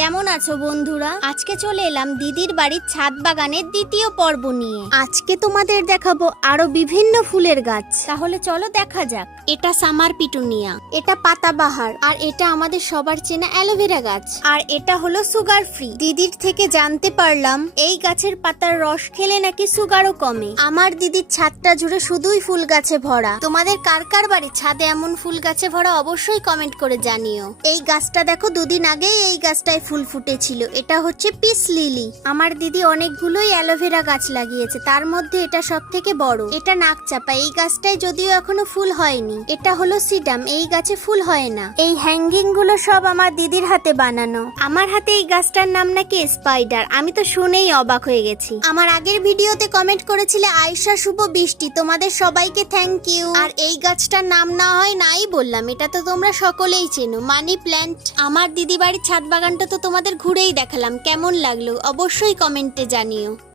কেমন আছো বন্ধুরা? আজকে চলে এলাম দিদির বাড়ির ছাদ বাগানের দ্বিতীয় পর্ব নিয়ে। আজকে তোমাদের দেখাবো আরো বিভিন্ন ফুলের গাছ। তাহলে চলো দেখা যাক। এটা সামার পিটুনিয়া, এটা পাতাবাহার, আর এটা আমাদের সবার চেনা অ্যালোভেরা গাছ, আর এটা হলো সুগার ফ্রি। দিদির থেকে জানতে পারলাম এই গাছের পাতার রস খেলে নাকি সুগারও কমে। আমার দিদির ছাদটা জুড়ে শুধুই ফুল গাছে ভরা। তোমাদের কার কার বাড়ির ছাদে এমন ফুল গাছে ভরা অবশ্যই কমেন্ট করে জানিও। এই গাছটা দেখো, দুদিন আগেই এই গাছটায় ফুল ফুটেছিল। এটা হচ্ছে পিস লিলি। আমার দিদি অনেকগুলোই অ্যালোভেরা গাছ লাগিয়েছে, তার মধ্যে এটা সব থেকে বড়। এটা নাকচাপা, এই গাছটায় যদিও এখনো ফুল হয়নি। এটা হলো সিডাম, এই গাছে ফুল হয় না। এই হ্যাঙ্গিং গুলো সব আমার দিদির হাতে বানানো। আমার হাতে এই গাছটার নাম নাকি স্পাইডার। আমি তো শুনেই অবাক হয়ে গেছি। আমার আগের ভিডিওতে কমেন্ট করেছিলে আয়শা, শুভ, বৃষ্টি, তোমাদের সবাইকে থ্যাংক ইউ। আর এই গাছটার নাম না হয় নাই বললাম, এটা তো তোমরা সকলেই চেনো, মানি প্ল্যান্ট। আমার দিদি বাড়ির ছাদ বাগানটা তো তোমাদের ঘুরেই দেখালাম, কেমন লাগলো অবশ্যই কমেন্টে জানিও।